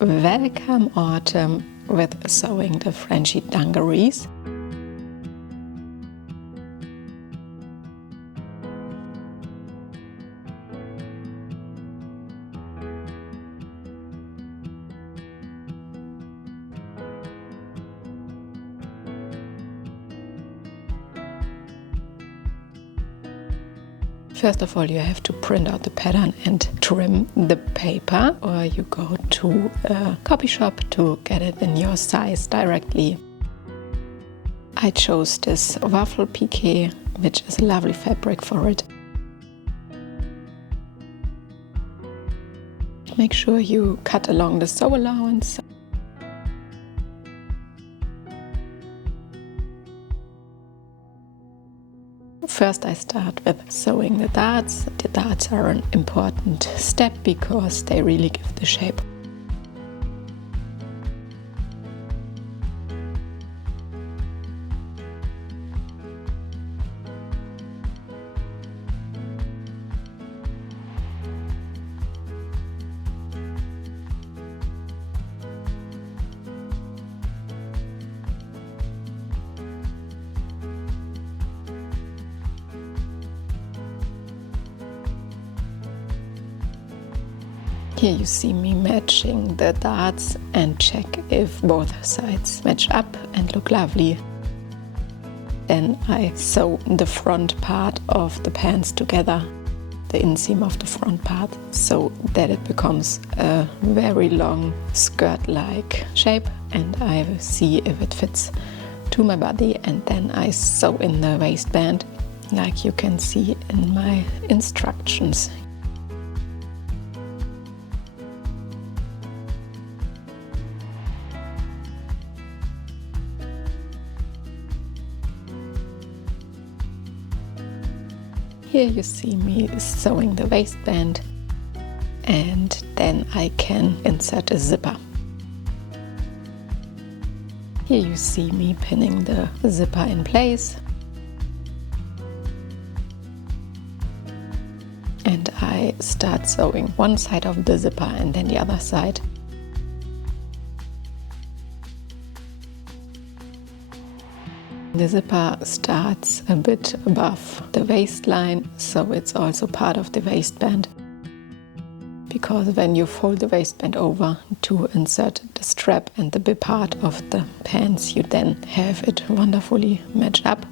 Welcome autumn with sewing the Frenchie Dungarees. First of all, you have to print out the pattern and trim the paper, or you go to a copy shop to get it in your size directly. I chose this ruffle piqué, which is a lovely fabric for it. Make sure you cut along the sew allowance. First, I start with sewing the darts. The darts are an important step because they really give the shape. Here you see me matching the darts and check if both sides match up and look lovely. Then I sew the front part of the pants together, the inseam of the front part, so that it becomes a very long skirt-like shape, and I see if it fits to my body, and then I sew in the waistband like you can see in my instructions. Here you see me sewing the waistband, and then I can insert a zipper. Here you see me pinning the zipper in place, and I start sewing one side of the zipper and then the other side. The zipper starts a bit above the waistline, so it's also part of the waistband. Because when you fold the waistband over to insert the strap and the bib part of the pants, you then have it wonderfully matched up.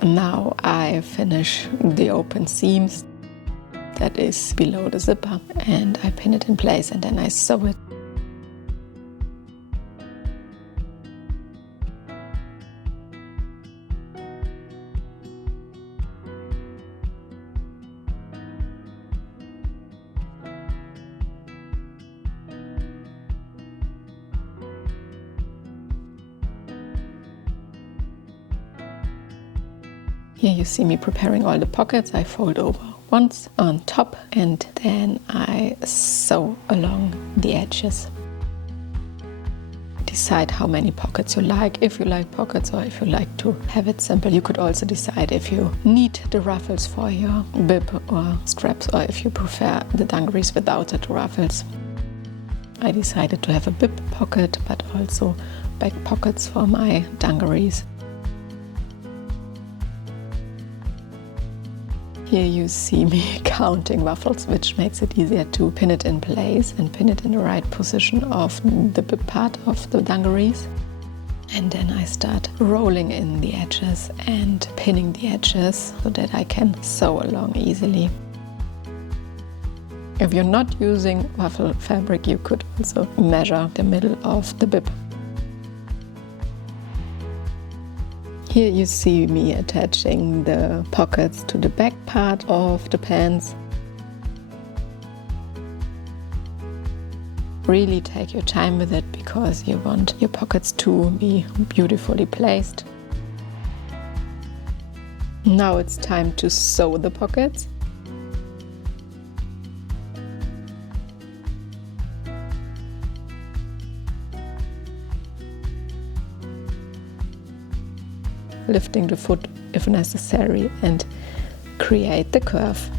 Now I finish the open seams that is below the zipper, and I pin it in place and then I sew it. Here you see me preparing all the pockets. I fold over once on top and then I sew along the edges. Decide how many pockets you like, if you like pockets or if you like to have it simple. You could also decide if you need the ruffles for your bib or straps, or if you prefer the dungarees without the ruffles. I decided to have a bib pocket but also back pockets for my dungarees. Here you see me counting ruffles, which makes it easier to pin it in place and pin it in the right position of the bib part of the dungarees. And then I start rolling in the edges and pinning the edges so that I can sew along easily. If you're not using ruffle fabric, you could also measure the middle of the bib. Here you see me attaching the pockets to the back part of the pants. Really take your time with it because you want your pockets to be beautifully placed. Now it's time to sew the pockets. lifting the foot if necessary and create the curve.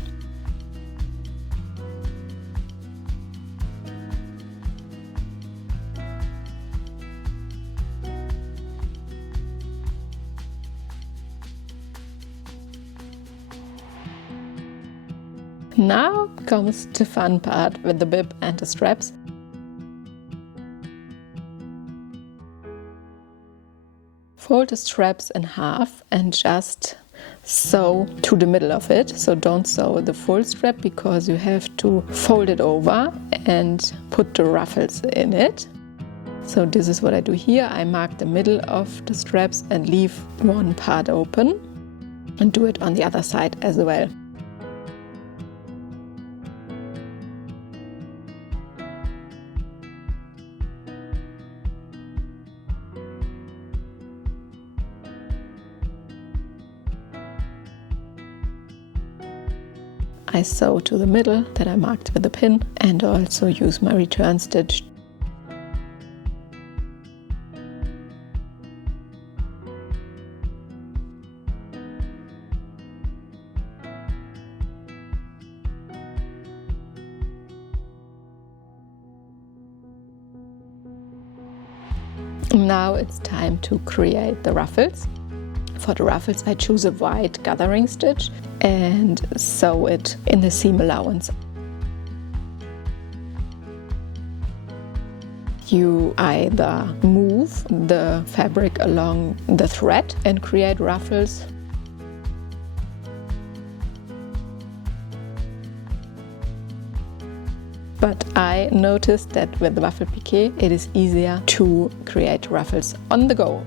Now comes the fun part with the bib and the straps. Fold the straps in half and just sew to the middle of it. So don't sew the full strap because you have to fold it over and put the ruffles in it. So this is what I do here. I mark the middle of the straps and leave one part open and do it on the other side as well. I sew to the middle that I marked with a pin and also use my return stitch. Now it's time to create the ruffles. For the ruffles I choose a white gathering stitch and sew it in the seam allowance. You either move the fabric along the thread and create ruffles, but I noticed that with the waffle piqué it is easier to create ruffles on the go.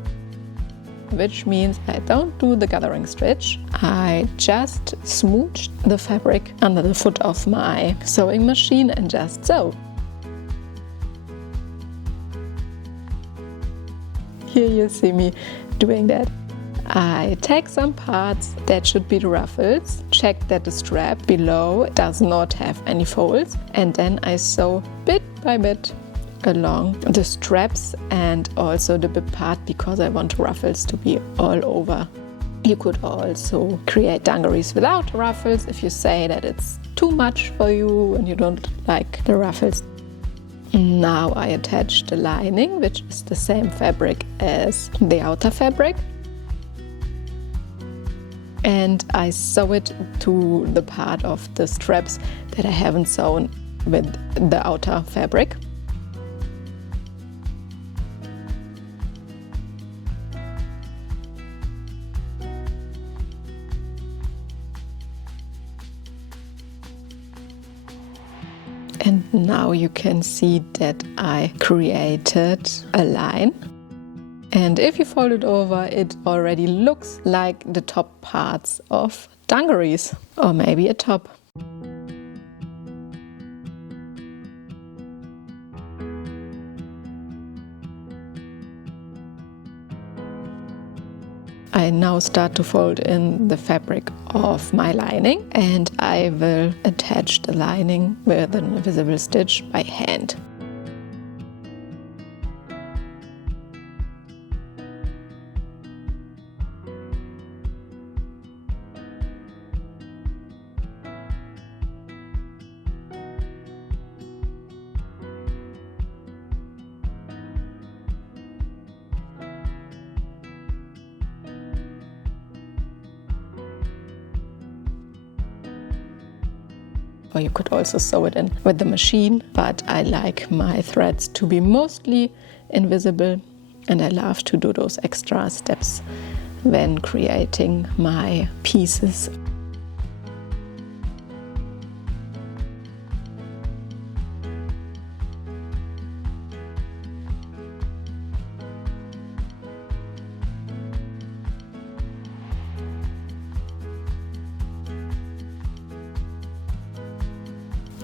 Which means I don't do the gathering stitch. I just smooch the fabric under the foot of my sewing machine and just sew. Here you see me doing that. I take some parts that should be the ruffles, check that the strap below does not have any folds, and then I sew bit by bit along the straps and also the bib part because I want the ruffles to be all over. You could also create dungarees without ruffles if you say that it's too much for you and you don't like the ruffles. Now I attach the lining, which is the same fabric as the outer fabric, and I sew it to the part of the straps that I haven't sewn with the outer fabric. And now you can see that I created a line. And if you fold it over, it already looks like the top parts of dungarees, or maybe a top. I now start to fold in the fabric of my lining, and I will attach the lining with an invisible stitch by hand. Or you could also sew it in with the machine, but I like my threads to be mostly invisible, and I love to do those extra steps when creating my pieces.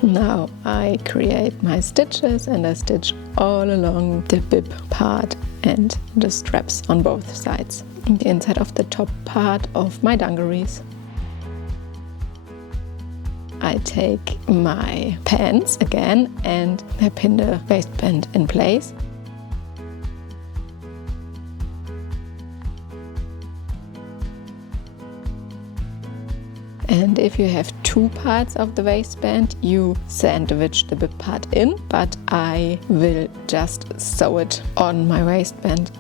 Now I create my stitches and I stitch all along the bib part and the straps on both sides. The inside of the top part of my dungarees. I take my pants again and I pin the waistband in place. And if you have two parts of the waistband, you sandwich the bib part in, but I will just sew it on my waistband.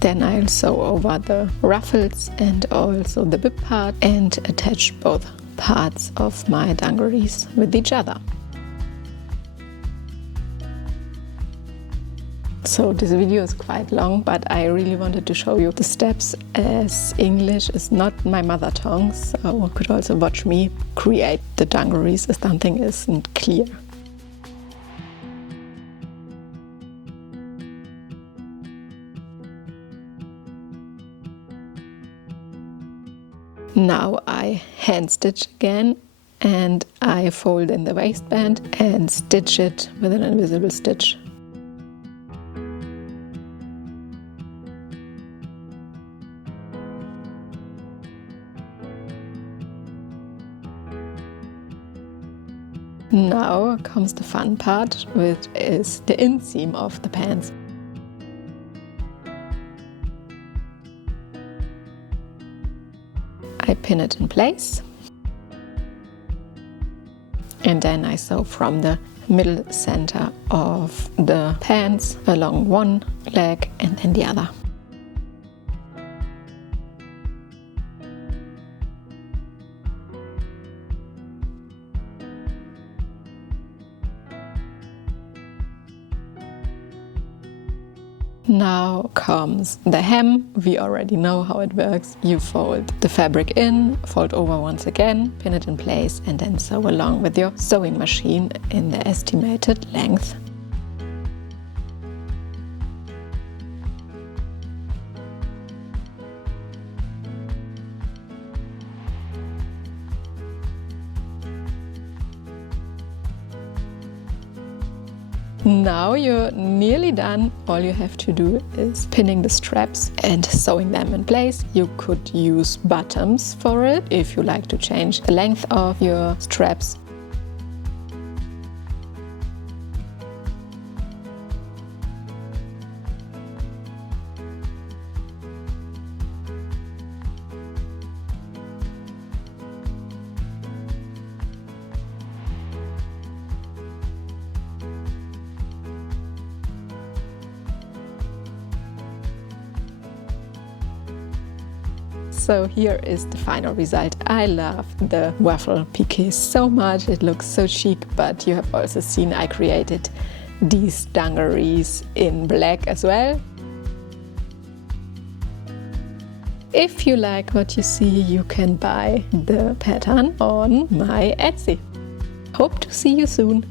Then I'll sew over the ruffles and also the bib part and attach both parts of my dungarees with each other. So this video is quite long, but I really wanted to show you the steps, as English is not my mother tongue, so you could also watch me create the dungarees if something isn't clear. Now I hand stitch again, and I fold in the waistband and stitch it with an invisible stitch. Now comes the fun part, which is the inseam of the pants. I pin it in place, and then I sew from the middle center of the pants along one leg and then the other. Now comes the hem. We already know how it works. You fold the fabric in, fold over once again, pin it in place, and then sew along with your sewing machine in the estimated length. Now you're nearly done. All you have to do is pinning the straps and sewing them in place. You could use bottoms for it if you like to change the length of your straps. So here is the final result. I love the waffle piqué so much. It looks so chic, but you have also seen I created these dungarees in black as well. If you like what you see, you can buy the pattern on my Etsy. Hope to see you soon.